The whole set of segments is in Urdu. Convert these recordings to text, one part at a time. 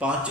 5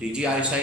DGISI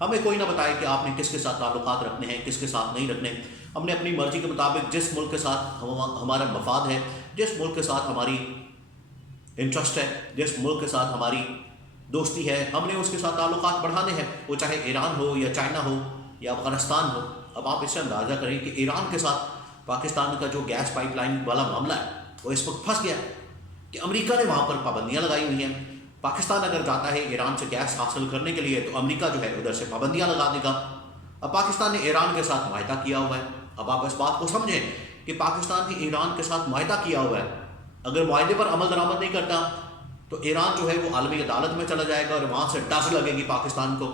ہمیں کوئی نہ بتائے کہ آپ نے کس کے ساتھ تعلقات رکھنے ہیں، کس کے ساتھ نہیں رکھنے. ہم نے اپنی مرضی کے مطابق جس ملک کے ساتھ ہمارا مفاد ہے، جس ملک کے ساتھ ہماری انٹرسٹ ہے، جس ملک کے ساتھ ہماری دوستی ہے، ہم نے اس کے ساتھ تعلقات بڑھانے ہیں، وہ چاہے ایران ہو یا چائنا ہو یا افغانستان ہو. اب آپ اس سے اندازہ کریں کہ ایران کے ساتھ پاکستان کا جو گیس پائپ لائن والا معاملہ ہے وہ اس وقت پھنس گیا کہ امریکہ نے وہاں پر پابندیاں لگائی ہوئی ہیں. پاکستان اگر جاتا ہے ایران سے گیس حاصل کرنے کے لیے تو امریکہ جو ہے ادھر سے پابندیاں لگا دے گا. اب پاکستان نے ایران کے ساتھ معاہدہ کیا ہوا ہے. اب آپ اس بات کو سمجھیں کہ پاکستان نے ایران کے ساتھ معاہدہ کیا ہوا ہے، اگر معاہدے پر عمل درآمد نہیں کرتا تو ایران جو ہے وہ عالمی عدالت میں چلا جائے گا اور وہاں سے ٹیکس لگے گی پاکستان کو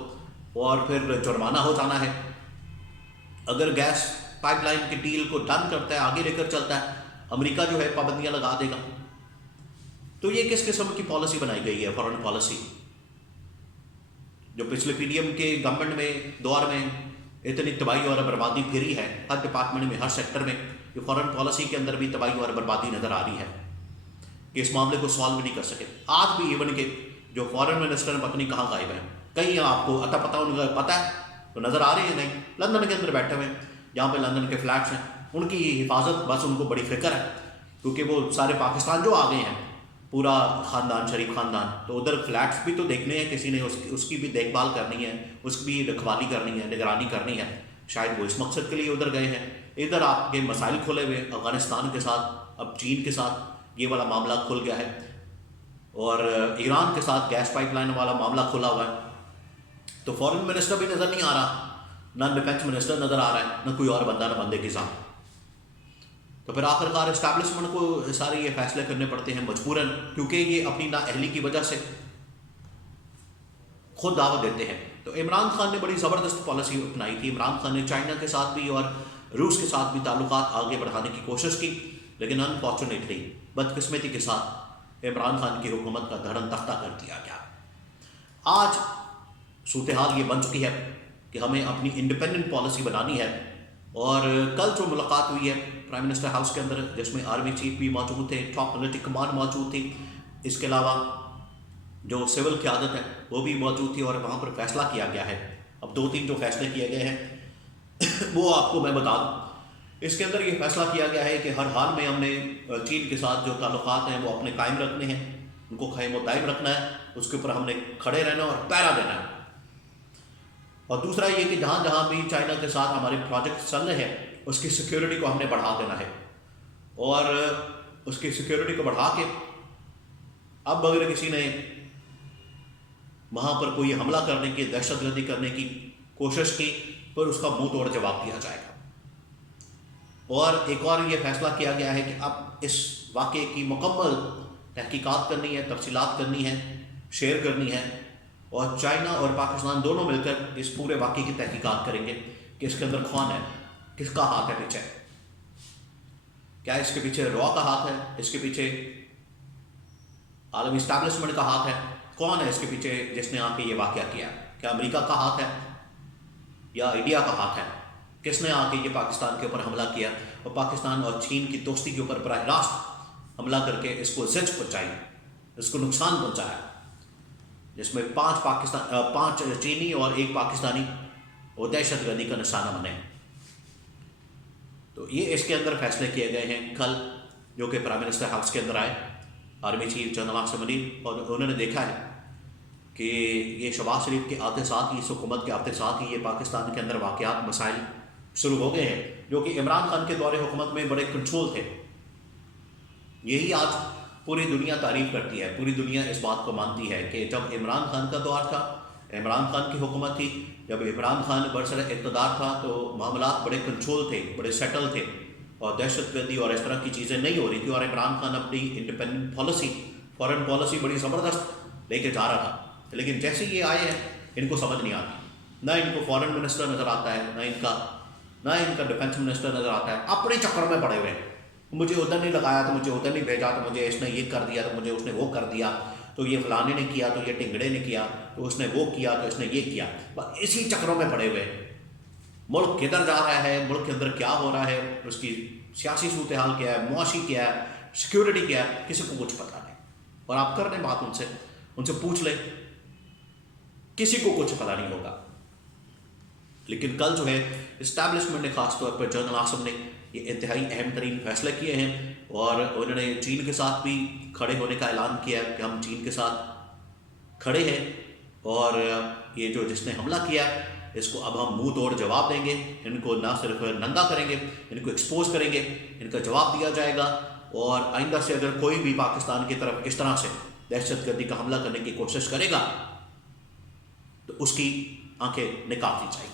اور پھر جرمانہ ہو جانا ہے. اگر گیس پائپ لائن کی ڈیل کو ڈن کرتا ہے، آگے لے کر چلتا ہے، امریکہ جو ہے پابندیاں لگا دے گا. تو یہ کس قسم کی پالیسی بنائی گئی ہے، فارن پالیسی، جو پچھلے پی ڈی ایم کے گورنمنٹ میں دور میں اتنی تباہی اور بربادی پھیری ہے ہر ڈپارٹمنٹ میں، ہر سیکٹر میں. یہ فارن پالیسی کے اندر بھی تباہی اور بربادی نظر آ رہی ہے کہ اس معاملے کو سالو نہیں کر سکے. آج بھی ایون کہ جو فارن منسٹر پتہ نہیں کہاں غائب ہیں، کہیں آپ کو عطا پتہ ان کا پتہ ہے تو نظر آ رہی ہے نہیں. لندن کے اندر بیٹھے ہوئے ہیں، جہاں پہ لندن کے فلیٹس ہیں، ان کی حفاظت بس ان کو بڑی فکر ہے، کیونکہ وہ سارے پاکستان جو آ گئے ہیں، پورا خاندان، شریف خاندان، تو ادھر فلیٹس بھی تو دیکھنے ہیں، کسی نے اس کی بھی دیکھ بھال کرنی ہے، اس کی بھی رکھوالی کرنی ہے، نگرانی کرنی ہے. شاید وہ اس مقصد کے لیے ادھر گئے ہیں. ادھر آپ کے مسائل کھلے ہوئے، افغانستان کے ساتھ، اب چین کے ساتھ یہ والا معاملہ کھل گیا ہے، اور ایران کے ساتھ گیس پائپ لائن والا معاملہ کھلا ہوا ہے. تو فارن منسٹر بھی نظر نہیں آ رہا، نہ ڈیفینس منسٹر نظر آ رہا ہے، نہ کوئی اور بندہ، نہ بندے کی ذات. تو پھر آخر کار اسٹیبلشمنٹ کو سارے یہ فیصلے کرنے پڑتے ہیں مجبوراً، کیونکہ یہ اپنی نااہلی کی وجہ سے خود دعوت دیتے ہیں. تو عمران خان نے بڑی زبردست پالیسی اپنائی تھی. عمران خان نے چائنا کے ساتھ بھی اور روس کے ساتھ بھی تعلقات آگے بڑھانے کی کوشش کی، لیکن انفارچونیٹلی، بدقسمتی کے ساتھ عمران خان کی حکومت کا دھڑن تختہ کر دیا گیا. آج صورتحال یہ بن چکی ہے کہ ہمیں اپنی انڈیپینڈنٹ پالیسی بنانی ہے. اور کل جو ملاقات ہوئی ہے پرائم منسٹر ہاؤس کے اندر، جس میں آرمی چیف بھی موجود تھے، ٹاپ پولیٹک کمانڈ موجود تھی، اس کے علاوہ جو سول قیادت ہے وہ بھی موجود تھی، اور وہاں پر فیصلہ کیا گیا ہے. اب 2-3 جو فیصلے کیے گئے ہیں وہ آپ کو میں بتا دوں. اس کے اندر یہ فیصلہ کیا گیا ہے کہ ہر حال میں ہم نے چین کے ساتھ جو تعلقات ہیں وہ اپنے قائم رکھنے ہیں، ان کو قائم و دائم رکھنا ہے، اس کے اوپر ہم نے کھڑے رہنا اور پیرا دینا ہے. اور دوسرا یہ کہ جہاں جہاں بھی چائنا کے ساتھ ہمارے پروجیکٹ چل رہے ہیں اس کی سیکیورٹی کو ہم نے بڑھا دینا ہے، اور اس کی سیکیورٹی کو بڑھا کے اب اگر کسی نے وہاں پر کوئی حملہ کرنے کی، دہشت گردی کرنے کی کوشش کی، پر اس کا منہ توڑ جواب دیا جائے گا. اور ایک اور یہ فیصلہ کیا گیا ہے کہ اب اس واقعے کی مکمل تحقیقات کرنی ہے، تفصیلات کرنی ہے، شیئر کرنی ہے، اور چائنا اور پاکستان دونوں مل کر اس پورے واقعے کی تحقیقات کریں گے کہ اس کے اندر کون ہے، کس کا ہاتھ ہے پیچھے. کیا اس کے پیچھے را کا ہاتھ ہے، اس کے پیچھے عالمی اسٹیبلشمنٹ کا ہاتھ ہے، کون ہے اس کے پیچھے جس نے آ کے یہ واقعہ کیا؟ کیا امریکہ کا ہاتھ ہے یا انڈیا کا ہاتھ ہے؟ کس نے آ کے یہ پاکستان کے اوپر حملہ کیا اور پاکستان اور چین کی دوستی کے اوپر براہ راست حملہ کر کے اس کو زج پہنچائی، اس کو نقصان پہنچایا، جس میں 5 چینی اور 1 پاکستانی وہ دہشت گردی کا نشانہ بنے. تو یہ اس کے اندر فیصلے کیے گئے ہیں کل، جو کہ پرائم منسٹر ہاؤس کے اندر آئے، army chief general Asim Munir, اور انہوں نے دیکھا ہے کہ یہ شہباز شریف کے آتے ساتھ ہی، اس حکومت کے آتے ساتھ ہی یہ پاکستان کے اندر واقعات، مسائل شروع ہو گئے ہیں جو کہ عمران خان کے دور حکومت میں بڑے کنٹرول تھے. یہی آج پوری دنیا تعریف کرتی ہے، پوری دنیا اس بات کو مانتی ہے کہ جب عمران خان کا دور تھا، عمران خان کی حکومت تھی، جب عمران خان برسر اقتدار تھا تو معاملات بڑے کنٹرول تھے، بڑے سیٹل تھے، اور دہشت گردی اور اس طرح کی چیزیں نہیں ہو رہی تھی، اور عمران خان اپنی انڈیپینڈنٹ پالیسی، فارن پالیسی بڑی زبردست لے کے جا رہا تھا. لیکن جیسے یہ آئے ہیں ان کو سمجھ نہیں آتی، نہ ان کو فارن منسٹر نظر آتا ہے، نہ ان کا ڈیفینس منسٹر نظر آتا ہے. اپنے چکر میں پڑے ہوئے ہیں، مجھے ادھر نہیں لگایا تو مجھے ادھر نہیں بھیجا، تو مجھے اس نے یہ کر دیا، تو مجھے اس نے وہ کر دیا، تو یہ فلانے نے کیا، تو یہ ٹنگڑے نے کیا، تو اس نے وہ کیا، تو اس نے یہ کیا. بس اسی چکروں میں پڑے ہوئے ہیں. ملک کدھر جا رہا ہے، ملک کے اندر کیا ہو رہا ہے، اس کی سیاسی صورتحال کیا ہے، معاشی کیا ہے، سیکیورٹی کیا ہے، کسی کو کچھ پتہ نہیں. اور آپ کر لیں بات ان سے پوچھ لیں، کسی کو کچھ پتہ نہیں ہوگا. لیکن کل جو ہے اسٹیبلشمنٹ نے خاص طور پر جنرل آصم نے یہ انتہائی اہم ترین فیصلے کیے ہیں، اور انہوں نے چین کے ساتھ بھی کھڑے ہونے کا اعلان کیا ہے کہ ہم چین کے ساتھ کھڑے ہیں، اور یہ جو جس نے حملہ کیا اس کو اب ہم منہ توڑ جواب دیں گے، ان کو نہ صرف ننگا کریں گے، ان کو ایکسپوز کریں گے، ان کا جواب دیا جائے گا، اور آئندہ سے اگر کوئی بھی پاکستان کی طرف اس طرح سے دہشت گردی کا حملہ کرنے کی کوشش کرے گا تو اس کی آنکھیں نکال دی جائیں گی۔